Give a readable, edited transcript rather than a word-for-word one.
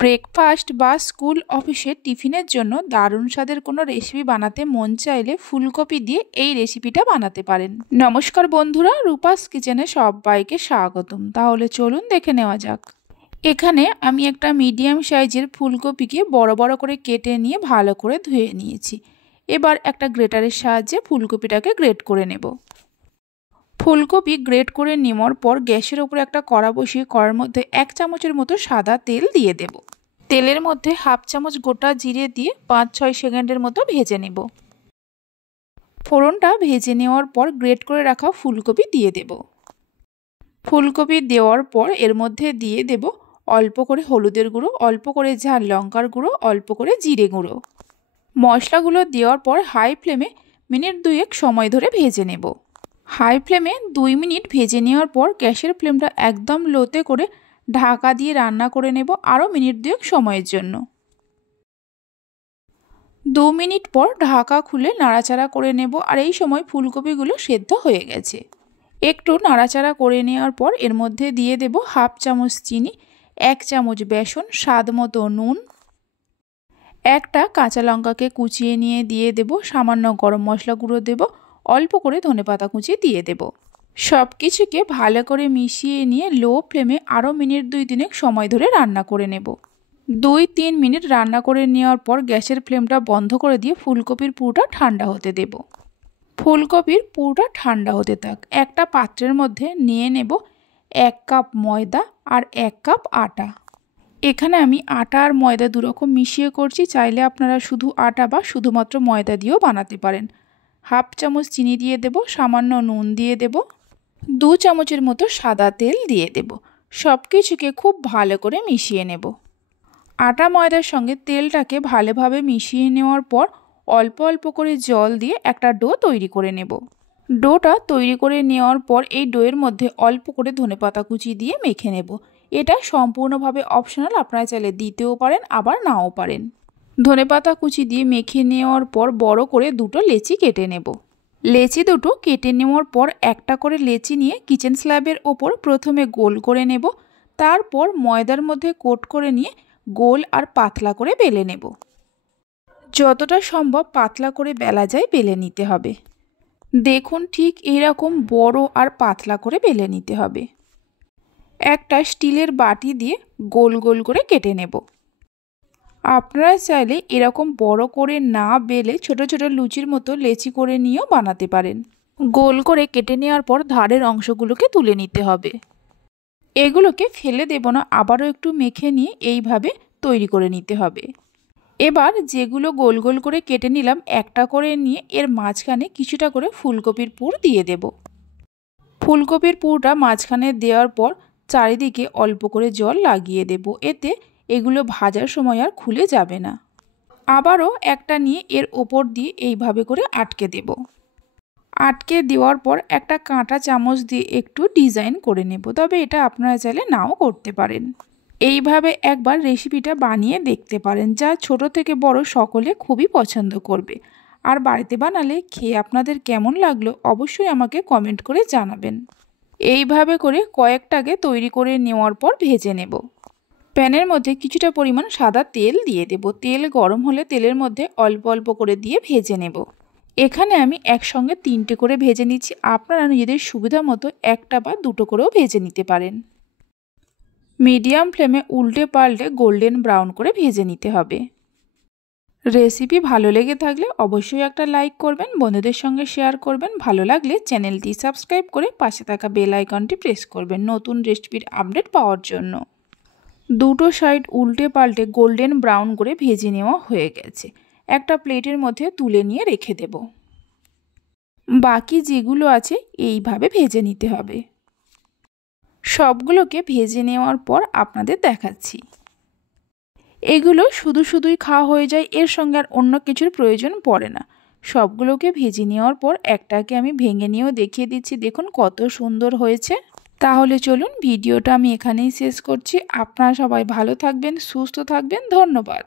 Breakfast বা school অফিসে টিফিনের জন্য দারুণ স্বাদের কোনো রেসিপি বানাতে মন চাইলে ফুলকপি দিয়ে এই রেসিপিটা বানাতে পারেন। নমস্কার বন্ধুরা, রূপাস কিচেনে সবাইকে স্বাগতম। তাহলে চলুন দেখে নেওয়া যাক। এখানে আমি একটা মিডিয়াম সাইজের ফুলকপিকে বড় বড় করে কেটে নিয়ে ভালো করে ধুয়ে নিয়েছি। এবার একটা গ্রেটারের সাহায্যে ফুলকপিটাকে গ্রেট করে নেব। ফুলকপি গ্রেট করে নেওয়ার পর গ্যাসের উপরে একটা কড়া বসিয়ে কড়ার মধ্যে 1 চামচের মতো সাদা তেল দিয়ে দেব। তেলের মধ্যে 1/2 চামচ গোটা জিরে দিয়ে 5-6 সেকেন্ডের মতো ভেজে নেব। ফোড়নটা ভেজে নেওয়ার পর গ্রেট করে রাখা ফুলকপি দিয়ে দেব। ফুলকপি দেওয়ার পর এর মধ্যে দিয়ে দেব অল্প করে হলুদের গুঁড়ো, অল্প করে ঝাল লঙ্কার গুঁড়ো, অল্প করে জিরে গুঁড়ো। মশলাগুলো দেওয়ার পর হাই ফ্লেমে মিনিট 2 সময় ধরে ভেজে নেব। হাই ফ্লেমে 2 মিনিট ভেজে নেওয়ার পর গ্যাসের ফ্লেমটা একদম লোতে করে ঢাকা দিয়ে রান্না করে নেব আরও মিনিট 2 সময়ের জন্য। 2 মিনিট পর ঢাকা খুলে নাড়াচাড়া করে নেব। আর এই সময় ফুলকপিগুলো সেদ্ধ হয়ে গেছে। একটু নাড়াচাড়া করে নেওয়ার পর এর মধ্যে দিয়ে দেব 1/2 চামচ চিনি, 1 চামচ বেসন, স্বাদ মতো নুন, একটা কাঁচা লঙ্কাকে কুচিয়ে নিয়ে দিয়ে দেব, সামান্য গরম মশলা গুঁড়ো দেব, অল্প করে ধনেপাতা কুচি দিয়ে দেব। সব কিছুকে ভালো করে মিশিয়ে নিয়ে লো ফ্লেমে আরও মিনিট 2-3 সময় ধরে রান্না করে নেব। 2-3 মিনিট রান্না করে নেওয়ার পর গ্যাসের ফ্লেমটা বন্ধ করে দিয়ে ফুলকপির পুরোটা ঠান্ডা হতে দেব। ফুলকপির পুরোটা ঠান্ডা হতে থাক। একটা পাত্রের মধ্যে নিয়ে নেব 1 কাপ ময়দা আর 1 কাপ আটা। এখানে আমি আটা আর ময়দা দুরকম মিশিয়ে করছি, চাইলে আপনারা শুধু আটা বা শুধুমাত্র ময়দা দিয়েও বানাতে পারেন। 1/2 চামচ চিনি দিয়ে দেব, সামান্য নুন দিয়ে দেব, 2 চামচের মতো সাদা তেল দিয়ে দেব। সব কিছুকে খুব ভালো করে মিশিয়ে নেব। আটা ময়দার সঙ্গে তেলটাকে ভালোভাবে মিশিয়ে নেওয়ার পর অল্প অল্প করে জল দিয়ে একটা ডো তৈরি করে নেব। ডোটা তৈরি করে নেওয়ার পর এই ডোয়ের মধ্যে অল্প করে ধনেপাতা কুচি দিয়ে মেখে নেব। এটা সম্পূর্ণভাবে অপশনাল, আপনারা চাইলে দিতেও পারেন আবার নাও পারেন। ধনেপাতা কুচি দিয়ে মেখে নেওয়ার পর বড় করে দুটো লেচি কেটে নেব। লেচি দুটো কেটে নেওয়ার পর একটা করে লেচি নিয়ে কিচেন স্ল্যাবের ওপর প্রথমে গোল করে নেব। তারপর ময়দার মধ্যে কোট করে নিয়ে গোল আর পাতলা করে বেলে নেব। যতটা সম্ভব পাতলা করে বেলা যায় বেলে নিতে হবে। দেখুন ঠিক এরকম বড় আর পাতলা করে বেলে নিতে হবে। একটা স্টিলের বাটি দিয়ে গোল গোল করে কেটে নেব। আপনারা চাইলে এরকম বড় করে না বেলে ছোট ছোট লুচির মতো লেচি করে নিয়েও বানাতে পারেন। গোল করে কেটে নেওয়ার পর ধারের অংশগুলোকে তুলে নিতে হবে। এগুলোকে ফেলে দেব না, আবারও একটু মেখে নিয়ে এইভাবে তৈরি করে নিতে হবে। এবার যেগুলো গোল গোল করে কেটে নিলাম একটা করে নিয়ে এর মাঝখানে কিছুটা করে ফুলকপির পুর দিয়ে দেব। ফুলকপির পুরটা মাঝখানে দেওয়ার পর চারিদিকে অল্প করে জল লাগিয়ে দেব, এতে এগুলো ভাজার সময় আর খুলে যাবে না। আবারও একটা নিয়ে এর ওপর দিয়ে এইভাবে করে আটকে দেব। আটকে দেওয়ার পর একটা কাঁটা চামচ দিয়ে একটু ডিজাইন করে নেব, তবে এটা আপনারা চাইলে নাও করতে পারেন। এইভাবে একবার রেসিপিটা বানিয়ে দেখতে পারেন, যা ছোট থেকে বড় সকলে খুবই পছন্দ করবে। আর বাড়িতে বানালে খেয়ে আপনাদের কেমন লাগলো অবশ্যই আমাকে কমেন্ট করে জানাবেন। এইভাবে করে কয়েকটাকে তৈরি করে নেওয়ার পর ভেজে নেব। প্যানের মধ্যে কিছুটা পরিমাণ সাদা তেল দিয়ে দেব। তেল গরম হলে তেলের মধ্যে অল্প অল্প করে দিয়ে ভেজে নেব। এখানে আমি একসঙ্গে 3টে করে ভেজে নিচ্ছি, আপনারা নিজেদের সুবিধা মতো একটা বা দুটো করেও ভেজে নিতে পারেন। মিডিয়াম ফ্লেমে উল্টে পাল্টে গোল্ডেন ব্রাউন করে ভেজে নিতে হবে। রেসিপি ভালো লেগে থাকলে অবশ্যই একটা লাইক করবেন, বন্ধুদের সঙ্গে শেয়ার করবেন। ভালো লাগলে চ্যানেলটি সাবস্ক্রাইব করে পাশে থাকা বেল আইকনটি প্রেস করবেন নতুন রেসিপির আপডেট পাওয়ার জন্য। দুটো সাইড উল্টে পাল্টে গোল্ডেন ব্রাউন করে ভেজে নেওয়া হয়ে গেছে। একটা প্লেটের মধ্যে তুলে নিয়ে রেখে দেব। বাকি যেগুলো আছে এইভাবে ভেজে নিতে হবে। সবগুলোকে ভেজে নেওয়ার পর আপনাদের দেখাচ্ছি। এগুলো শুধু শুধুই খাওয়া হয়ে যায়, এর সঙ্গে আর অন্য কিছুর প্রয়োজন পড়ে না। সবগুলোকে ভেজে নেওয়ার পর একটাকে আমি ভেঙে নিয়েও দেখিয়ে দিচ্ছি, দেখুন কত সুন্দর হয়েছে। তাহলে চলুন ভিডিওটা আমি এখানেই শেষ করছি। আপনারা সবাই ভালো থাকবেন, সুস্থ থাকবেন। ধন্যবাদ।